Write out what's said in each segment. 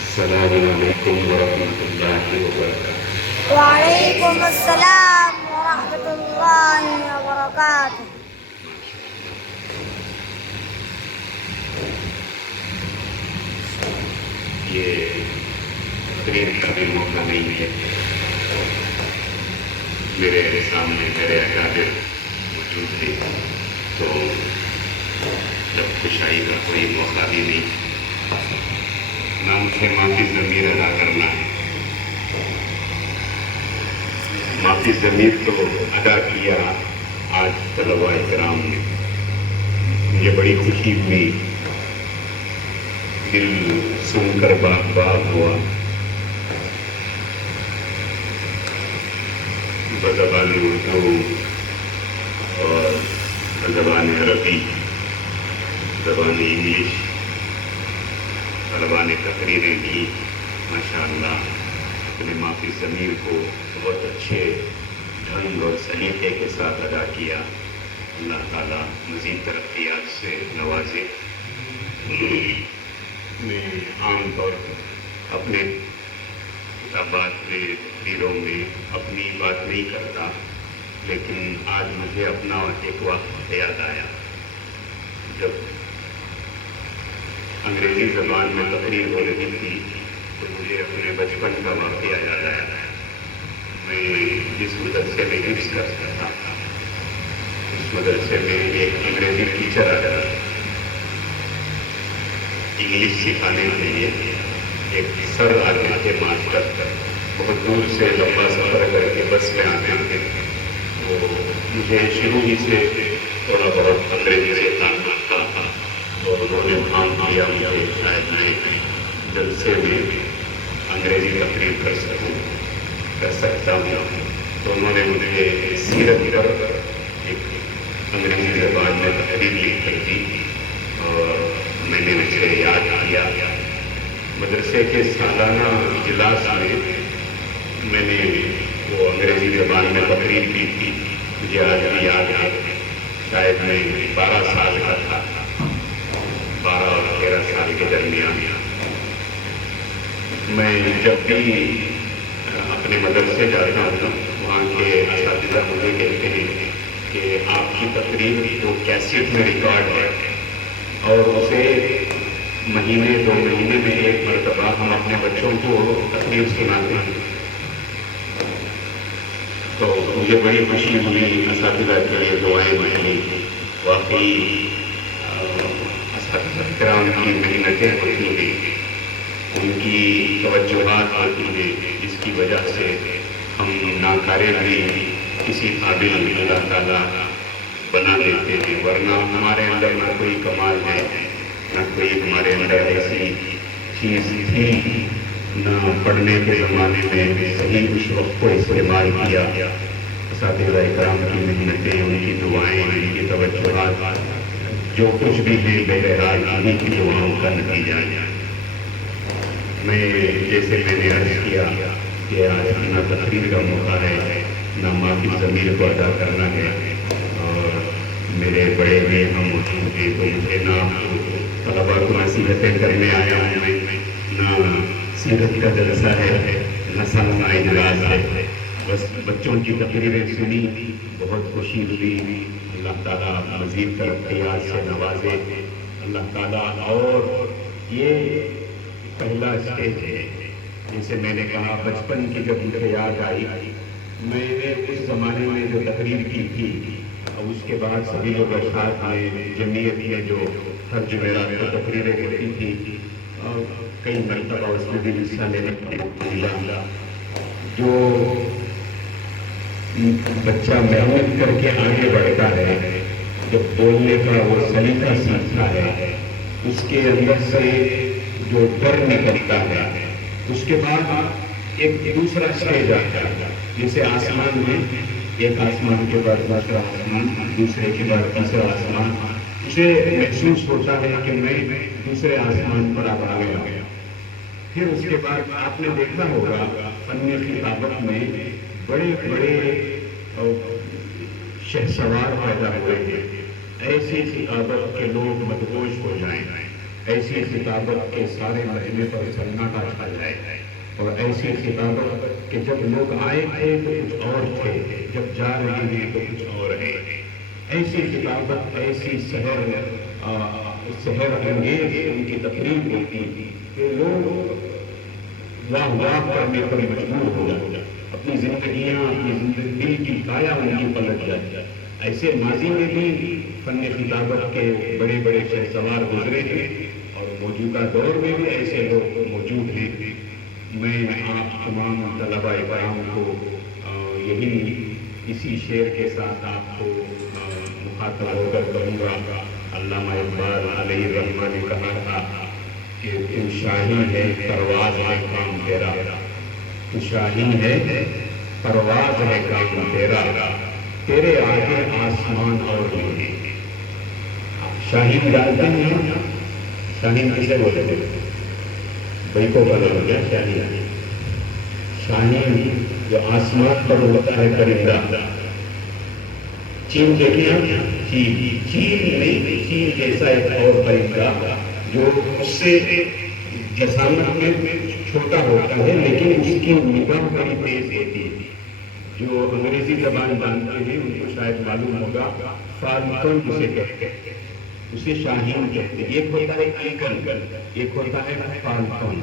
السلام علیکم ورحمۃ اللہ وبرکاتہ۔ وعلیکم السلام ورحمۃ اللہ وبرکاتہ۔ یہ تقریر کا بھی موقع نہیں ہے، میرے سامنے میرے اکابر موجود تھے، تو جب کشائی کا کوئی موقع بھی نہیں، نہ مجھے معافی ضمیر ادا کرنا ہے۔ معافی ضمیر تو ادا کیا آج طلباء کرام نے، مجھے بڑی خوشی ہوئی، دل سن کر باغ باغ ہوا۔ بزبان اردو اور بزبان عربی، زبان انگلش طلباء نے تقریریں کی، ماشاءاللہ اپنے معافی ضمیر کو بہت اچھے ڈھنگ اور سلیقے کے ساتھ ادا کیا۔ اللہ تعالیٰ مزید ترقیات سے نوازے۔ میں عام طور پر اپنے خطابات میں تقریروں میں اپنی بات نہیں کرتا، لیکن آج مجھے اپنا ایک واقعہ یاد آیا۔ جب انگریزی زبان میں تقریر ہو رہی تھی تو مجھے اپنے بچپن کا واقعہ یاد آیا۔ میں جس مدرسے میں حفظ کرتا تھا، اس مدرسے میں ایک انگریزی ٹیچر آیا، انگلش سکھانے کے لیے ایک سر آتے تھے، ماسٹر بہت دور سے لمبا سفر کر کے بس میں آتے تھے۔ وہ مجھے شروع ہی سے تھوڑا بہت انگریزی سے تعلق تھا، اور انہوں نے کام کیا مجھے شاید میں جلسے میں انگریزی تقریر کر سکتا ہوں، تو انہوں نے مجھے سیرت پر ایک انگریزی زبان میں تقریر لکھ کر دی، اور میں نے اسے یاد کیا۔ مدرسے کے سالانہ اجلاس میں نے وہ انگریزی زبان میں تقریر کی تھی، مجھے آج بھی یاد ہے۔ شاید میں 12 سال کا تھا، 12 اور 13 سال کے درمیان۔ میں جب بھی اپنے مدرسے جاتا ہوں، وہاں کے اساتذہ مجھے کہتے ہیں کہ آپ کی تقریر وہ کیسٹ میں ریکارڈ ہے، اور اسے مہینے 2 مہینے میں ایک مرتبہ ہم اپنے بچوں کو تقریر سناتے ہیں۔ تو مجھے بڑی خوشی ہوئی، اساتذہ کے لیے دعائیں مانگی۔ واقعی اساتذہ کرام کی محنتیں ہوتی ہیں، ان کی توجہات ہوتی ہیں، جس کی وجہ سے ہم ناکارے بھی کسی قابل اللہ تعالیٰ بنا دیتے ہیں، ورنہ ہمارے اندر نہ کوئی کمال ہے، نہ کوئی ہمارے اندر ایسی چیز تھی، نہ پڑھنے کے زمانے میں صحیح اس وقت کو استعمال کیا۔ اساتذہ کرام کی محنتیں، ان کی دعائیں، ان کی توجہات، جو کچھ بھی ہے بہرحال انہیں کی دعاؤں کا نتیجہ ہے۔ میں جیسے میں نے عرض کیا کہ آج نہ تقریر کا موقع ہے، نہ معافی ضمیر کو ادا کرنا ہے، اور میرے بڑے بھی ہم موجود ہیں، تو مجھے نہ طلباء کو نصیحتیں کرنے آیا ہوں میں، نہ سیرت کا جلسہ ہے، نہ سالانہ اجلاس ہے، بس بچوں کی تقریریں سنی، بہت خوشی ہوئی۔ اللہ تعالیٰ مزید ترقیات سے نوازے۔ اللہ تعالیٰ، اور یہ پہلا اسٹیج ہے، جسے میں نے کہا بچپن کی جب مجھے یاد آئی، میں نے اس زمانے میں جو تقریر کی تھی، اور اس کے بعد سبھی لوگ اشاعت میں، جمعیت میں جو ہر جمعرات کو تقریریں ہوتی تھی، کئی مرتبہ اس میں بھی حصہ لینے کا موقع ملا۔ جو بچہ محنت کر کے آگے بڑھتا ہے، جب بولنے کا وہ سلیقہ سیکھتا ہے، اس کے اندر سے جو ڈر نکلتا ہے، اس کے بعد ایک دوسرا اسٹیج آتا ہے، جیسے آسمان میں ایک آسمان کے بعد دوسرا آسمان، دوسرے کے بعد تیسرا آسمان، اسے محسوس ہوتا ہے کہ میں دوسرے آسمان پر اب آ گیا۔ پھر اس کے بعد آپ نے دیکھا ہوگا فن خطابت میں بڑے بڑے شہسوار پیدا ہوئے ہیں، ایسی خطابت کے لوگ مدہوش ہو جائیں، ایسی خطابت کے سارے مہینے پر سناٹا چھا جائے، اور ایسی خطابت کہ جب لوگ آئے تھے تو کچھ اور تھے، جب جا رہے ہیں تو کچھ اور ہے، ایسی خطابت، ایسی سحر انگیز ان کی تقریر ہوتی کہ لوگ واہ واہ کرنے پر مجبور ہو جائے، اپنی زندگیاں، اپنی زندگی کی کایا ان کی پلٹ جائے۔ ایسے ماضی میں بھی فن خطابت کے بڑے بڑے شہسوار گزرے ہیں، اور موجودہ دور میں بھی ایسے لوگ موجود ہیں۔ میں آپ تمام طلباء کرام کو یہی اسی شعر کے ساتھ آپ کو مخاطب ہو کر کہوں گا، علامہ اقبال علیہ الرحمہ نے کہا تھا کہ تو شاہی ہے پرواز ہے کام تیرا، تو شاہی ہے پرواز ہے کام تیرا، تیرے آگے آسمان اور نہیں۔ شاہین جانتے ہیں؟ شاہین کسے بولتے تھے؟ بھائی کو بنا ہو گیا شاہین۔ شاہین جو آسمان پر اڑتا ہے پرندہ، چین دیکھیں آپ، چین نہیں، چین جیسا ایک اور پرندہ جو اس سے جسامت میں چھوٹا ہوتا ہے لیکن اس کی نگاہ بڑی تیز ہوتی ہے۔ جو انگریزی زبان جانتے ہیں ان کو شاید معلوم ہوگا، فالکن اسے کہتے ہیں، اسے شاہین کہتے ہیں۔ ایک ہوتا ہے ایگل، ایک ہوتا ہے فالکن۔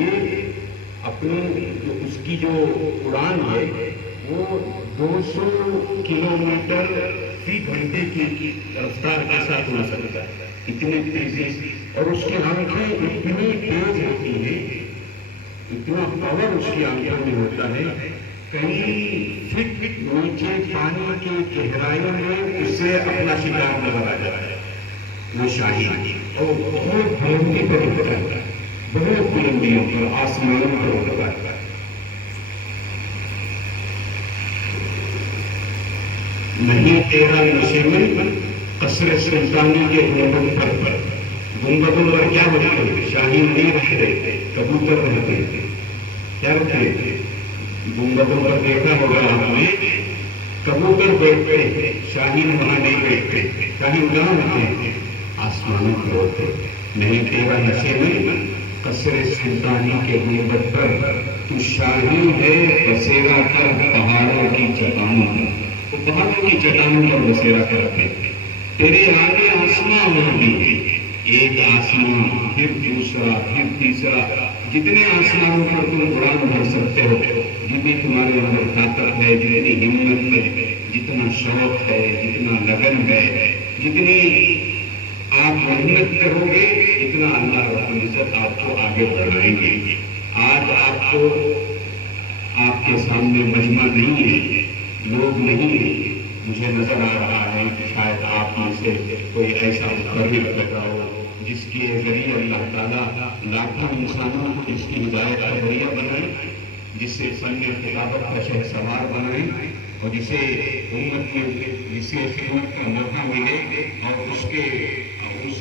یہ اپنی اس کی جو اڑان ہے وہ 200 کلومیٹر فی گھنٹے کی رفتار کے ساتھ اڑ سکتا ہے، اتنی تیزی سے، اور اس کی آنکھیں اتنی تیز ہوتی ہیں، اتنا پاور اس کی آنکھوں میں ہوتا ہے، کہیں فٹ نیچے پانی کی گہرائی میں اس سے اپنا شکار نظر آ جاتا ہے۔ وہ شاہین اور بہت بلندی پر اڑتا ہے، بہت بلندیوں پر، آسمانوں پر اڑتا ہے۔ نہیں تیرا نشے میں قصر سلطانی کے گنبد پر، گنبدوں پر کیا ہوتے ہیں؟ شاہین نہیں رہتے، کبوتر رہتے ہیں۔ کیا رہتے ہیں؟ گنبدوں پر دیکھا ہوگا آپ نے، کبوتر بیٹھتے ہیں، شاہین وہاں نہیں بیٹھتے۔ شاہین کہاں ہوتے ہیں؟ آسمانوں پر ہوتے ہیں۔ نہیں تیرا نشے میں قصر سلطانی کے گنبد پر، تو شاہین ہے بسیرا کر پہاڑوں کی چٹانوں پر، وہ پہاڑوں کی چٹانوں پر بسیرا کرتے ہیں۔ تیرے آگے آسمان ہوگی، ایک آسمان، پھر دوسرا، پھر تیسرا، جتنے آسمانوں پر تم اڑان بھر سکتے ہو، جتنی تمہارے اندر طاقت ہے، جتنی ہمت ہے، جتنا شوق ہے، جتنا لگن ہے، جتنی آپ محنت کرو گے، اتنا اللہ رب العزت آپ کو آگے بڑھائیں گے۔ آج آپ کو آپ کے سامنے مجمع نہیں ہے، لوگ نہیں ہیں، مجھے نظر آ رہا ہے کہ شاید آپ میں سے کوئی ایسا مقرر لگا ہو جس کے ذریعے اللہ تعالیٰ لاکھوں انسانوں کو جس کی ہدایت کا ذریعہ بنائے، جس سے فن خطابت کا شہسوار بنائے، اور جسے امت میں جسے خدمت کا موقع ملے، اور اس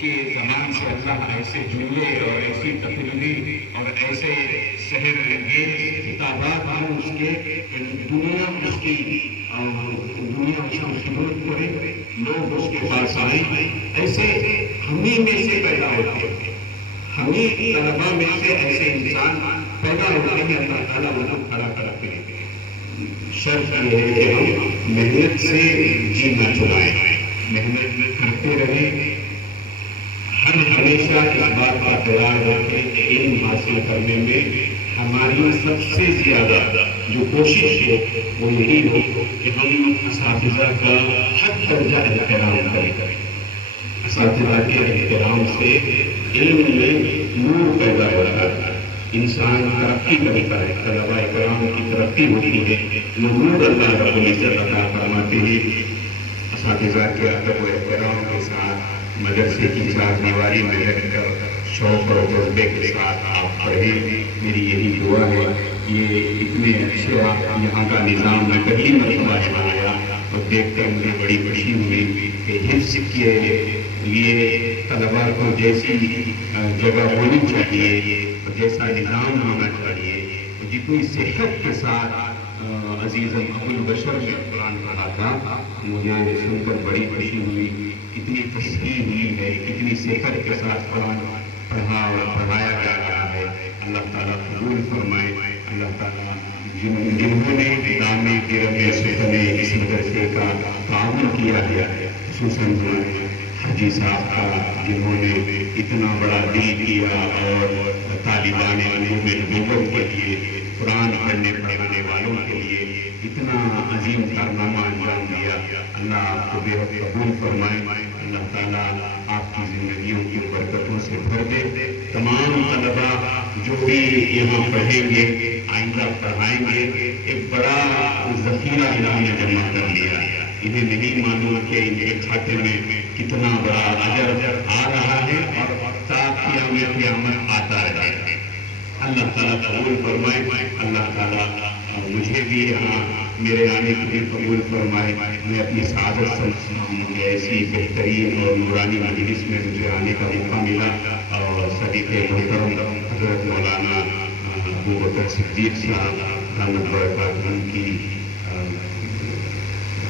کے زمان سے اللہ ایسے جملے اور ایسی تقریریں اور ایسے سحر انگیز خطابات ہوں اس کے، دنیا اس کی خدمت کرے، لوگ اس کے پاس آئیں۔ ایسے ہمیں میں سے پیدا ہوتے ہیں، ہمیں طلباء میں سے ایسے انسان پیدا ہوتے ہیں، اللہ تعالیٰ وہ کھڑا کرتے ہیں۔ شرط یہ ہے کہ ہم محنت سے جینا چلائیں، محنت کرتے رہیں، ہر ہمیشہ اس بات کا خیال رکھیں کہ علم حاصل کرنے میں ہماری سب سے زیادہ جو کوشش ہے وہ یہی ہو کہ ہم اساتذہ کا حد درجہ احترام کریں۔ اساتذہ کے احترام سے علم میں نور پیدا ہوتا ہے، انسان ترقی کرتا ہے، طلباء کرام کی ترقی ہوتی ہے، وہ نور اللہ رب العزت عطا فرماتے ہیں۔ اساتذہ کے ادب و احترام کے ساتھ مدرسے کی چار دیواری میں رہ کر شوق اور جذبے کے ساتھ آپ پڑھیں، میری یہی دعا ہے۔ یہ اتنے اچھے یہاں کا نظام میں پہلی مرتبہ بنایا اور دیکھ کر مجھے بڑی خوشی ہوئی کہ حفظ کے لیے طلباء کو جیسی جگہ ہونی چاہیے، جیسا نظام ہونا چاہیے، جتنی صحت کے ساتھ عزیز ابو البشر نے قرآن پڑھا کہا مجھے سن کر بڑی خوشی ہوئی، اتنی تشریح ہوئی ہے، اتنی صحت کے ساتھ قرآن پڑھا اور پڑھایا جا رہا ہے۔ اللہ تعالیٰ قبول فرمائے۔ اللہ تعالیٰ جنہوں نے دام گرم سخن اس مدرسے کا تعاون کیا ہے، خصوصاً حاجی صاحب کا، جنہوں نے اتنا بڑا دل کیا اور طالبان علوم نبوت کے لیے، قرآن پڑھنے پڑھانے والوں کے لیے اتنا عظیم کارنامہ انجام دیا، اللہ آپ کو بے حد قبول فرمائے۔ اللہ تعالیٰ آپ کی زندگیوں کی برکتوں سے بھر دے۔ تمام طلباء جو بھی یہاں پڑھیں گے، آئندہ پڑھائیں گے، ایک بڑا ذخیرہ انہوں نے جمع کر لیا۔ انہیں نہیں معلوم کہ ان کے کھاتے میں کتنا بڑا اجر آ رہا ہے اور تا قیامت آتا رہے گا۔ اللہ تعالیٰ قبول فرمائے۔ اللہ تعالیٰ مجھے بھی یہاں میرے آنے کے لیے قبول فرمائے۔ میں اپنی سعادت سمجھتا ہوں کہ ایسی بہترین اور نورانی مجلس میں مجھے آنے کا موقع ملا، اور صدیق محترم حضرت مولانا ابوبکر صدیق صاحب رحمت برکاتہ کی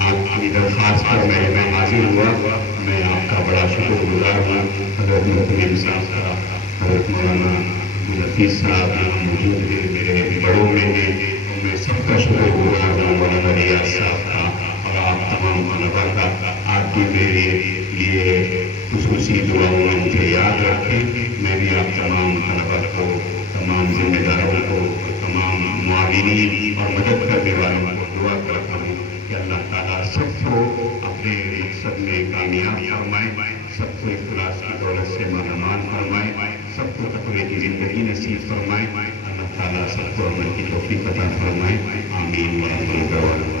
آپ کی درخواست پر میں حاضر ہوا۔ میں آپ کا بڑا شکر گزار ہوں۔ حضرت محترم صاحب کا، حضرت مولانا عبدالحفیظ صاحب یہاں موجود ہیں، میرے بڑوں میں ہیں، اور میں سب کا شکر گزار ہوں، مولانا ریاض صاحب کا اور آپ تمام طلباء کا۔ آپ بھی میرے لیے خصوصی دعاؤں میں مجھے یاد رکھیں۔ میں بھی آپ تمام طلباء کو، تمام ذمہ داروں کو، تمام معاونین اور مدد کرنے والوں کو دعا کرتا ہوں کہ اللہ تعالیٰ سب کو اپنے مقصد میں کامیاب فرمائے، سب کو اخلاص کی دولت سے مہمان فرمائے، سب کو تقوی کی زندگی نصیب فرمائے۔ اللہ تعالیٰ سب کو عمل کی توفیق عطا فرمائے۔ آمین۔